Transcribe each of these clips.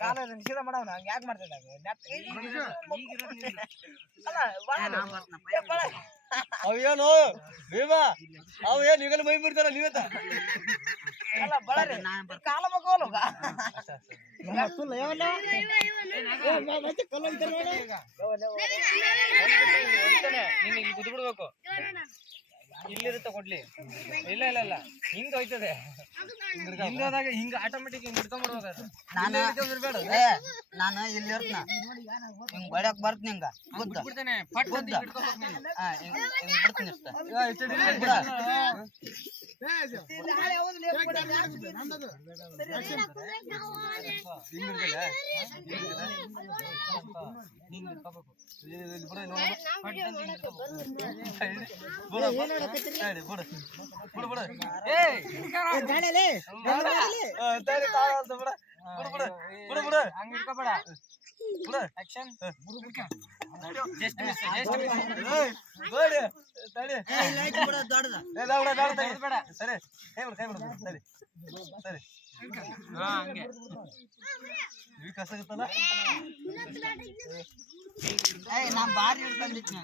ಕಾಲ ನಿಷೇಧ ಮಾಡವನ ಹಂಗ ಯಾಕೆ ಮಾಡ್ತಿದ್ದ ಅವೇನು ಭೀಮಾ ಅವ ಏನ್ ಈಗಲೇ ಮೈ ಬಿಡ್ತಾರ ನೀವತ್ತ ಅಲ್ಲ ಬಳರಿ ಕಾಲ ಮಗೋಲು ನೀನ್ ಇಲ್ಲಿ ಬಿಡ್ಬೇಕು ಇಲ್ಲಿರುತ್ತೆ ಕೊಡ್ಲಿ. ಇಲ್ಲ ಇಲ್ಲ ಇಲ್ಲ. ಹಿಂಗ್ ಹೋಯ್ತದೆ. ಹಿಂಗ್ ಹಿಂಗ ಆಟೋಮೆಟಿಕ್ ಹಿಂಗ್ ಅದು ನಾನು ಏ ನಾನು ಇಲ್ಲಿ ಇರ್ತನ ಹಿಂಗ್ ಬಡಕ್ ಬರ್ತೀನಿ ಹಿಂಗ ಬುದ್ಧ ಬಿಡ್ತೇನೆ ಪಟ್ ಬುದ್ಧ. ಹಾ ಹಿಂಗ್ ಹಿಂಗ್ ಬಿಡ್ತೀನಿ ಬಿಡ ಬಿಡ. ಬಿಡ. ಬಿಡು. ಏ. ಸರಿ ಕೈ ಬಿಡು ಕೈ ಬಿಡು ಸರಿ ಸರಿ ಹಾ ಹಂಗೆ ಇವಿ ಕಸ ಆಗುತ್ತಲ್ಲ ಏಯ್ ನಾ ಬಾರಿ ಹಿಡ್ಕೊಂಡಿದ್ನಿ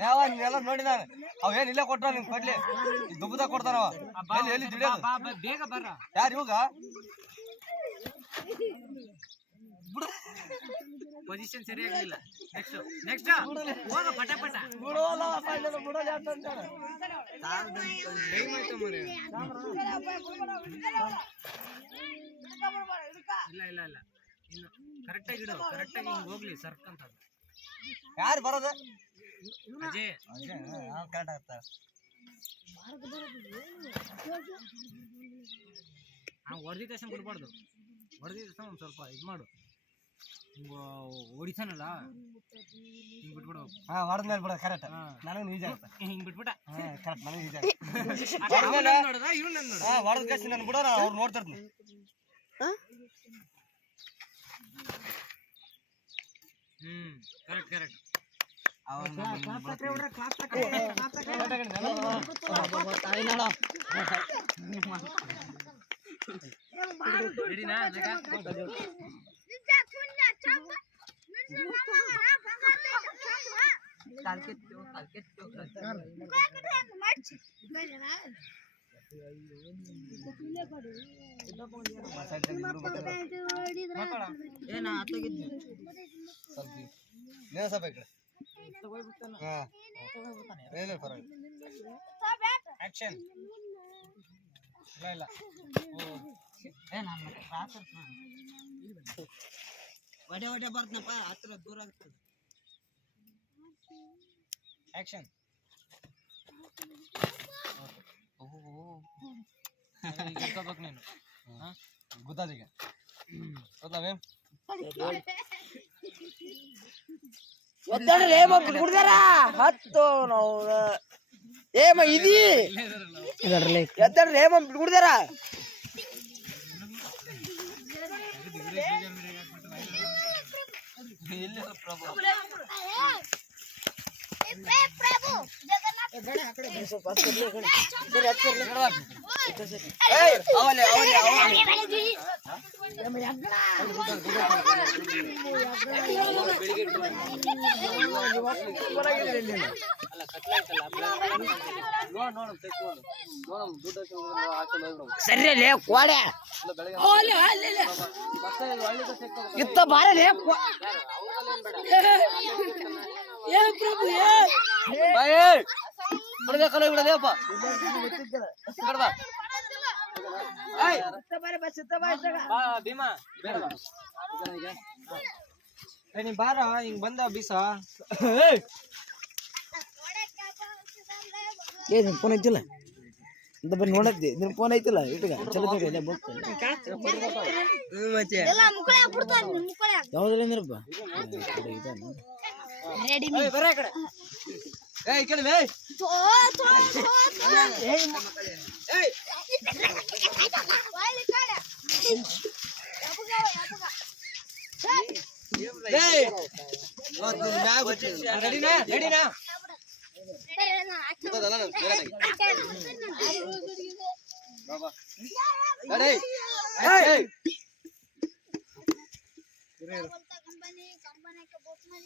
ಯಾವ ನೀವೆಲ್ಲ ನೋಡಿ ನಾನು. ಅವೇನ್ ಇಲ್ಲೇ ಕೊಟ್ರ ನಿಮ್ ಕೊಡ್ಲಿ? ದುಬ್ಬದ ಕೊಡ್ತಾನವ ಎಲ್ಲಿ ಎಲ್ಲಿ ದುಡಿಯೋದು? ಬೇಗ ಬರ್ರ. ಯಾರು ಇವಾಗ? ಪೊಸಿಷನ್ ಸರಿಯಾಗಿಲ್ಲ ನೆಕ್ಸ್ಟ್ ನೆಕ್ಸ್ಟ್ ಹೋಗ ಪಟ ಪಟ. ಬಿಡೋಲ್ಲ ಟೈಮ್ ಆಯ್ತು ಮರೆ ಇಲ್ಲ ಇಲ್ಲ ಇಲ್ಲ. ಇನ್ನು ಕರೆಕ್ಟಾಗಿ ಇಡು. ಕರೆಕ್ಟಾಗಿ ಹಿಂಗ್ ಹೋಗ್ಲಿ ಸರ್ಕ್ ಅಂತ ಯಾರು ಬರೋದು? ಅಜಯ್. ಕರೆಕ್ಟ್ ಆಗುತ್ತೆ ಆ ಹೊಡೆದಿದ ತಕ್ಷಣ ಬಿಡ್ಬಾರ್ದು ಹೊಡೆದಿದ ತಕ್ಷಣ ಒಂದು ಸ್ವಲ್ಪ ಇದು ಮಾಡು. ಹಿಂಗ ಹೊಡಿತಾನಲ್ಲ ಹಿಂಗ್ ಬಿಟ್ಬಿಡು. ಹಾ ಹೊಡೆದ್ಮೇಲೆ ಬಿಡ ಕರೆಕ್ಟ್ ಹಾ. ನನಗೆ ಈಜಿ ಆಗುತ್ತೆ. ಹಿಂಗ್ ಬಿಟ್ಬಿಟ್ಟ. ಹಾಂ ಕರೆಕ್ಟ್ ನನಗೆ ಈಜಿ ಹಾ ಹೊಡೆದ ಕಷ್ಟ ನಾನು ಬಿಡೋಣ ಅವ್ರು ನೋಡ್ತಿರ್ತೀನಿ. ಹ್ಮ್ ಕರೆಕ್ಟ್ ಕರೆಕ್ಟ್ ರೆಡಿನಾ ಆಕ್ಷನ್ ಇಲ್ಲ ಇಲ್ಲ ಏ ನನ್ನ ಕ್ರಾಸ್ ಒಡೆ ಒಡೆ ಬರ್ತನಪ್ಪ ಹತ್ರ ದೂರ ಆಗ್ತದೆ. ಆಕ್ಷನ್ ಇಟ್ಕೋಬೇಕು ನೀನು ಗೊತ್ತಾದೀಗ ಗೊತ್ತಾವೇ ಏಮ ಇದಿ ಅವಲೆ ಅವಲೆ ಅವಲೆ ಸರಿ ಕೋಡೆ ಇತ್ತ ಬಾರಲೇ ಬಿಡದೆ ಕಲೆ ಬಿಡದೇಪ್ಪ ಕಡ್ದ ಬಾ ಭೀಮಾ ಏ ನೀ ಬಾರ ಹಿಂಗ್ ಬಂದ ಬೀಸ ಏ ನಿನ್ ಫೋನ್ ಐತಿಲ್ಲ ಅಂತ ಬರೀ ನೋಡತ್ತಿ ನಿನ್ ಫೋನ್ ಐತಿಲ್ಲ ಇಟ್ಗ ಚಲೋ ತಗೋ ಇಲ್ಲ ಯಾವ್ದ್ರಲ್ಲಿ ಅಂದ್ರಪ್ಪ ಬರ ಕಡೆ ఏయ్ ఇక్కడ లే తో తో తో ఏయ్ ఏయ్ వాళ్ళు ఇక్కడ అప్పుగా అప్పుగా ఏయ్ వద్దు నా గుచ్చి రెడీనా రెడీనా బాబా ఏయ్ ఏయ్